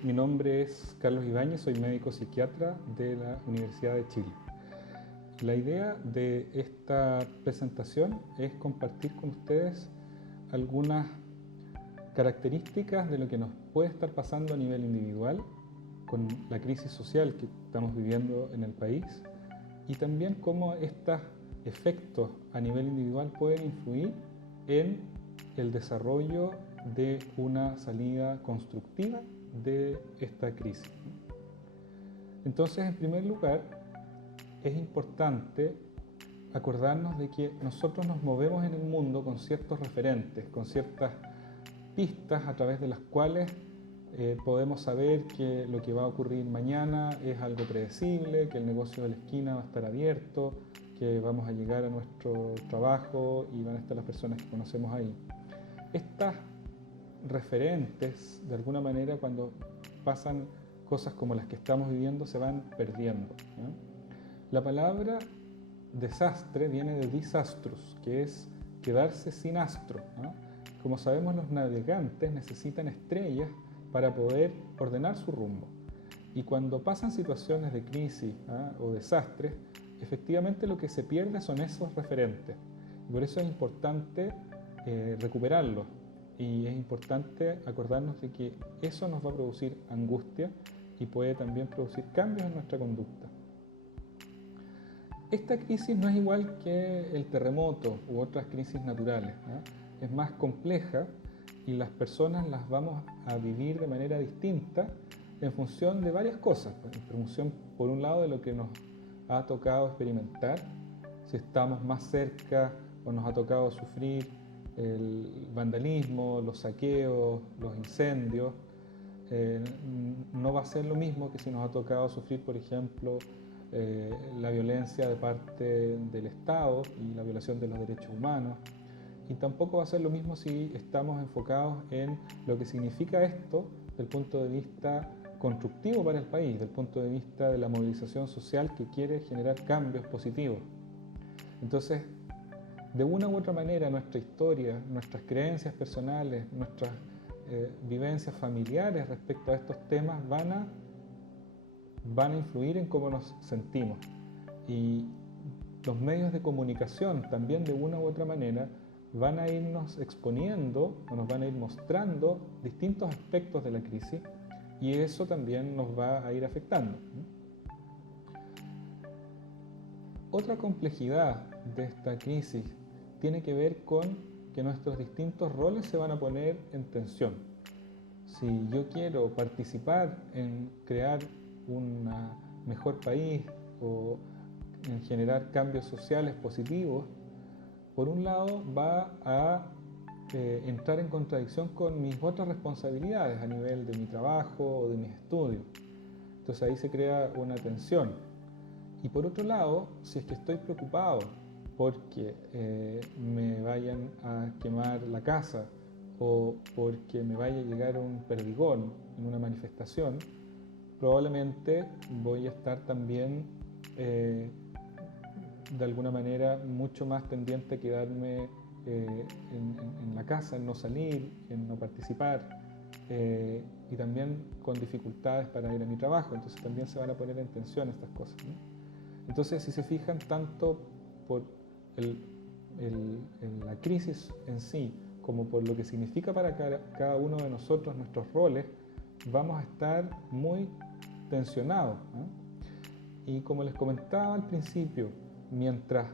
mi nombre es Carlos Ibáñez, soy médico psiquiatra de la Universidad de Chile. La idea de esta presentación es compartir con ustedes algunas características de lo que nos puede estar pasando a nivel individual con la crisis social que estamos viviendo en el país y también cómo estos efectos a nivel individual pueden influir en el desarrollo de una salida constructiva de esta crisis. Entonces, en primer lugar, es importante acordarnos de que nosotros nos movemos en el mundo con ciertos referentes, con ciertas pistas a través de las cuales podemos saber que lo que va a ocurrir mañana es algo predecible, que el negocio de la esquina va a estar abierto, que vamos a llegar a nuestro trabajo y van a estar las personas que conocemos ahí. Estas referentes, de alguna manera, cuando pasan cosas como las que estamos viviendo, se van perdiendo, ¿no? La palabra desastre viene de disastrus, que es quedarse sin astro, ¿no? Como sabemos, los navegantes necesitan estrellas para poder ordenar su rumbo. Y cuando pasan situaciones de crisis, ¿no?, o desastres, efectivamente lo que se pierde son esos referentes. Y por eso es importante recuperarlos. Y es importante acordarnos de que eso nos va a producir angustia y puede también producir cambios en nuestra conducta. Esta crisis no es igual que el terremoto u otras crisis naturales, ¿no? Es más compleja y las personas las vamos a vivir de manera distinta en función de varias cosas. En función, por un lado, de lo que nos ha tocado experimentar, si estamos más cerca o nos ha tocado sufrir el vandalismo, los saqueos, los incendios. No va a ser lo mismo que si nos ha tocado sufrir, por ejemplo, la violencia de parte del Estado y la violación de los derechos humanos. Y tampoco va a ser lo mismo si estamos enfocados en lo que significa esto desde el punto de vista constructivo para el país, desde el punto de vista de la movilización social que quiere generar cambios positivos. Entonces, de una u otra manera, nuestra historia, nuestras creencias personales, nuestras vivencias familiares respecto a estos temas van a influir en cómo nos sentimos. Y los medios de comunicación también, de una u otra manera, van a irnos exponiendo o nos van a ir mostrando distintos aspectos de la crisis y eso también nos va a ir afectando. Otra complejidad de esta crisis tiene que ver con que nuestros distintos roles se van a poner en tensión. Si yo quiero participar en crear un mejor país o en generar cambios sociales positivos, por un lado va a entrar en contradicción con mis otras responsabilidades a nivel de mi trabajo o de mis estudios. Entonces ahí se crea una tensión. Y por otro lado, si es que estoy preocupado porque me vayan a quemar la casa o porque me vaya a llegar un perdigón en una manifestación, probablemente voy a estar también de alguna manera mucho más tendiente a quedarme en la casa, en no salir, en no participar y también con dificultades para ir a mi trabajo. Entonces también se van a poner en tensión estas cosas, ¿no? Entonces, si se fijan, tanto por la crisis en sí como por lo que significa para cada uno de nosotros nuestros roles, vamos a estar muy tensionados, ¿no? Y como les comentaba al principio, mientras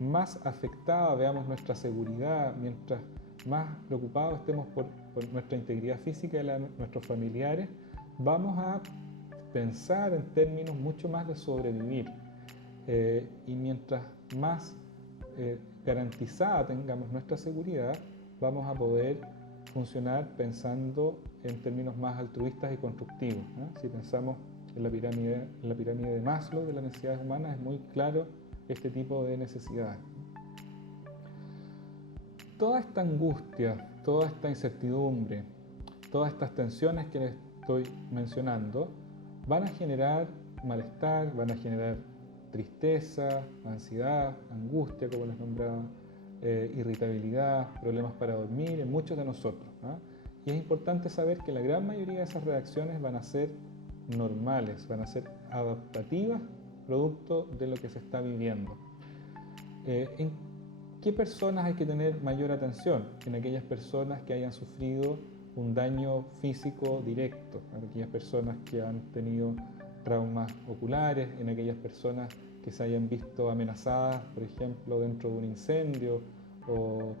más afectada veamos nuestra seguridad, mientras más preocupados estemos por nuestra integridad física y la de nuestros familiares, vamos a pensar en términos mucho más de sobrevivir. Y mientras más garantizada tengamos nuestra seguridad, vamos a poder funcionar pensando en términos más altruistas y constructivos, ¿no? Si pensamos en la pirámide de Maslow de las necesidades humanas, es muy claro este tipo de necesidades. Toda esta angustia, toda esta incertidumbre, todas estas tensiones que les estoy mencionando van a generar malestar, van a generar tristeza, ansiedad, angustia, como les nombraba, irritabilidad, problemas para dormir en muchos de nosotros, ¿no? Y es importante saber que la gran mayoría de esas reacciones van a ser normales, van a ser adaptativas, producto de lo que se está viviendo. ¿En qué personas hay que tener mayor atención? En aquellas personas que hayan sufrido un daño físico directo, en aquellas personas que han tenido traumas oculares, en aquellas personas que se hayan visto amenazadas, por ejemplo, dentro de un incendio o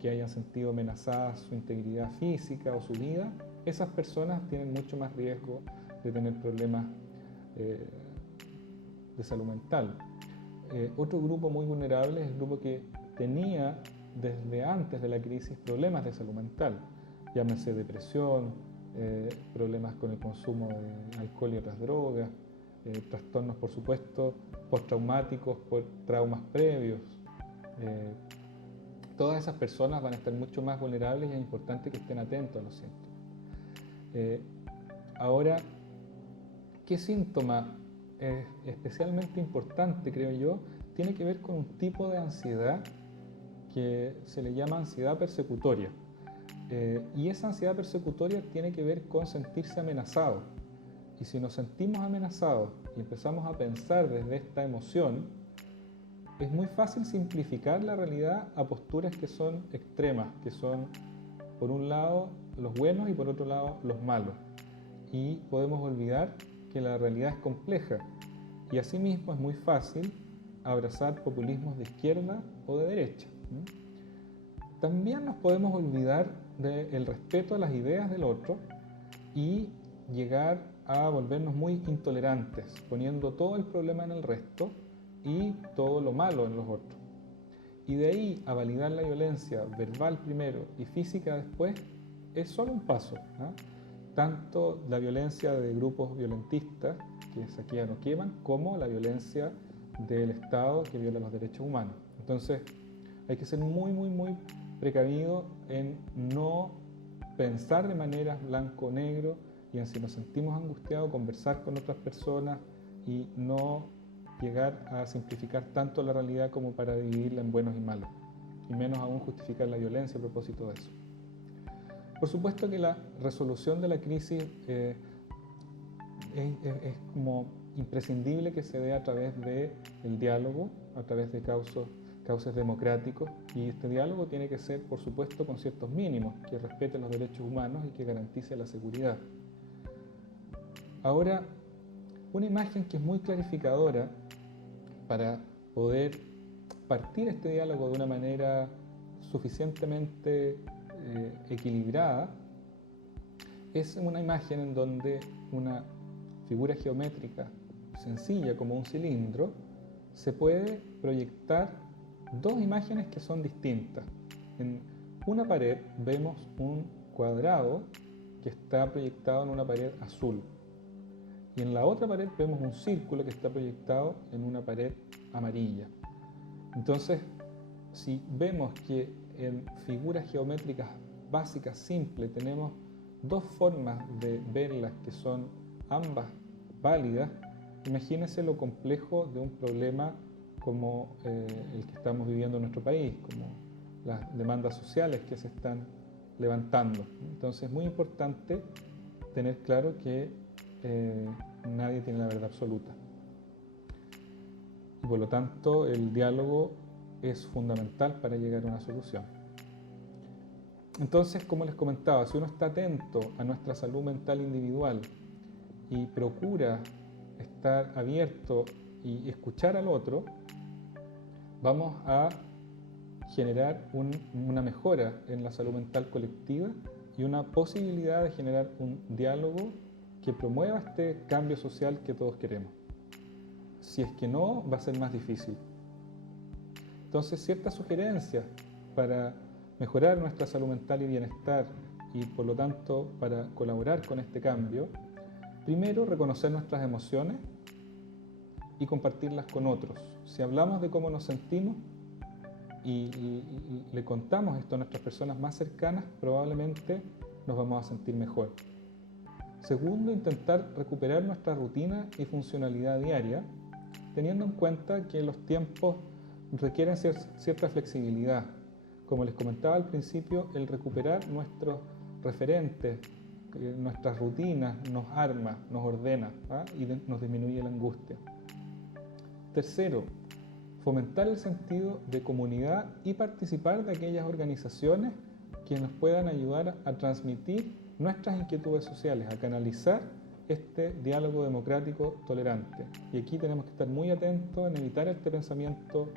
que hayan sentido amenazada su integridad física o su vida. Esas personas tienen mucho más riesgo de tener problemas de salud mental. Otro grupo muy vulnerable es el grupo que tenía desde antes de la crisis problemas de salud mental, llámese depresión, problemas con el consumo de alcohol y otras drogas, trastornos por supuesto postraumáticos por traumas previos. Todas esas personas van a estar mucho más vulnerables y es importante que estén atentos a los síntomas. Ahora, ¿qué síntoma es especialmente importante, creo yo? Tiene que ver con un tipo de ansiedad que se le llama ansiedad persecutoria. Y esa ansiedad persecutoria tiene que ver con sentirse amenazado. Y si nos sentimos amenazados y empezamos a pensar desde esta emoción, es muy fácil simplificar la realidad a posturas que son extremas, que son por un lado los buenos y por otro lado los malos. Y podemos olvidar que la realidad es compleja y asimismo es muy fácil abrazar populismos de izquierda o de derecha. También nos podemos olvidar del respeto a las ideas del otro y llegar a volvernos muy intolerantes, poniendo todo el problema en el resto y todo lo malo en los otros. Y de ahí a validar la violencia verbal primero y física después es solo un paso. Tanto la violencia de grupos violentistas que saquean o queman, como la violencia del Estado que viola los derechos humanos. Entonces hay que ser muy precavido en no pensar de manera blanco-negro y en si nos sentimos angustiados, conversar con otras personas y no llegar a simplificar tanto la realidad como para dividirla en buenos y malos, y menos aún justificar la violencia a propósito de eso. Por supuesto que la resolución de la crisis es como imprescindible que se dé a través del diálogo, a través de cauces democráticos, y este diálogo tiene que ser, por supuesto, con ciertos mínimos, que respeten los derechos humanos y que garantice la seguridad. Ahora, una imagen que es muy clarificadora para poder partir este diálogo de una manera suficientemente equilibrada es una imagen en donde una figura geométrica sencilla como un cilindro se puede proyectar dos imágenes que son distintas. En una pared vemos un cuadrado que está proyectado en una pared azul y en la otra pared vemos un círculo que está proyectado en una pared amarilla. Entonces, si vemos que en figuras geométricas básicas simples tenemos dos formas de verlas que son ambas válidas, imagínense lo complejo de un problema como el que estamos viviendo en nuestro país, como las demandas sociales que se están levantando. Entonces es muy importante tener claro que nadie tiene la verdad absoluta. Y por lo tanto el diálogo es fundamental para llegar a una solución. Entonces, como les comentaba, si uno está atento a nuestra salud mental individual y procura estar abierto y escuchar al otro, vamos a generar una mejora en la salud mental colectiva y una posibilidad de generar un diálogo que promueva este cambio social que todos queremos. Si es que no, va a ser más difícil. Entonces, ciertas sugerencias para mejorar nuestra salud mental y bienestar y por lo tanto para colaborar con este cambio. Primero, reconocer nuestras emociones y compartirlas con otros. Si hablamos de cómo nos sentimos y le contamos esto a nuestras personas más cercanas, probablemente nos vamos a sentir mejor. Segundo, intentar recuperar nuestra rutina y funcionalidad diaria, teniendo en cuenta que los tiempos requieren cierta flexibilidad. Como les comentaba al principio, el recuperar nuestros referentes, nuestras rutinas, nos arma, nos ordena, y nos disminuye la angustia. Tercero, fomentar el sentido de comunidad y participar de aquellas organizaciones que nos puedan ayudar a transmitir nuestras inquietudes sociales, a canalizar este diálogo democrático tolerante. Y aquí tenemos que estar muy atentos en evitar este pensamiento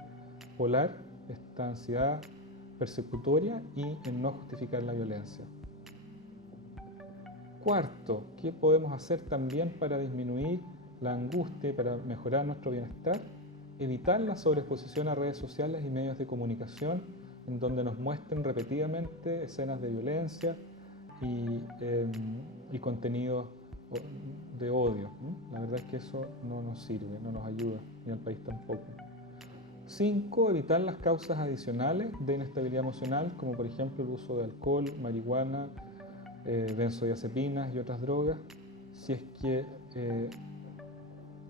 polar, esta ansiedad persecutoria y en no justificar la violencia. Cuarto, ¿qué podemos hacer también para disminuir la angustia y para mejorar nuestro bienestar? Evitar la sobreexposición a redes sociales y medios de comunicación en donde nos muestren repetidamente escenas de violencia y contenidos de odio. La verdad es que eso no nos sirve, no nos ayuda, ni al país tampoco. 5. Evitar las causas adicionales de inestabilidad emocional, como por ejemplo el uso de alcohol, marihuana, benzodiazepinas y otras drogas, si es que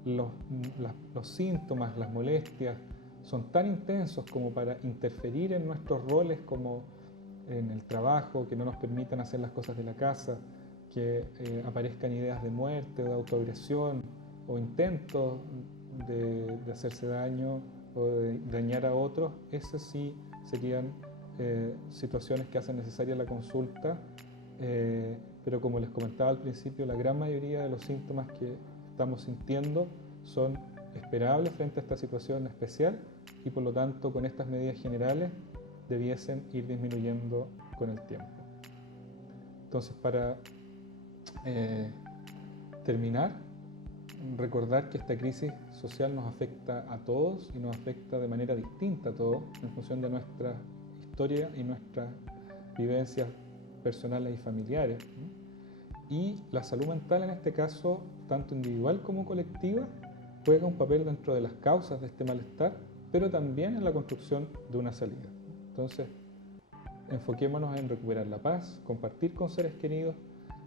los síntomas, las molestias son tan intensos como para interferir en nuestros roles como en el trabajo, que no nos permitan hacer las cosas de la casa, que aparezcan ideas de muerte o de autoagresión o intentos de hacerse daño o de dañar a otros. Esas sí serían situaciones que hacen necesaria la consulta, pero como les comentaba al principio, la gran mayoría de los síntomas que estamos sintiendo son esperables frente a esta situación especial y por lo tanto con estas medidas generales debiesen ir disminuyendo con el tiempo. Entonces, para terminar, recordar que esta crisis social nos afecta a todos y nos afecta de manera distinta a todos en función de nuestra historia y nuestras vivencias personales y familiares. Y la salud mental en este caso, tanto individual como colectiva, juega un papel dentro de las causas de este malestar, pero también en la construcción de una salida. Entonces, enfoquémonos en recuperar la paz, compartir con seres queridos,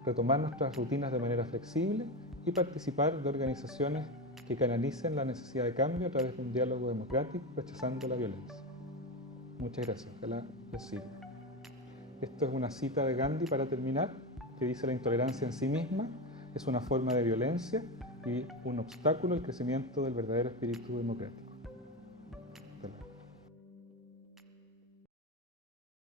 retomar nuestras rutinas de manera flexible y participar de organizaciones que canalicen la necesidad de cambio a través de un diálogo democrático, rechazando la violencia. Muchas gracias, ojalá les sirva. Esto es una cita de Gandhi para terminar, que dice: la intolerancia en sí misma es una forma de violencia y un obstáculo al crecimiento del verdadero espíritu democrático.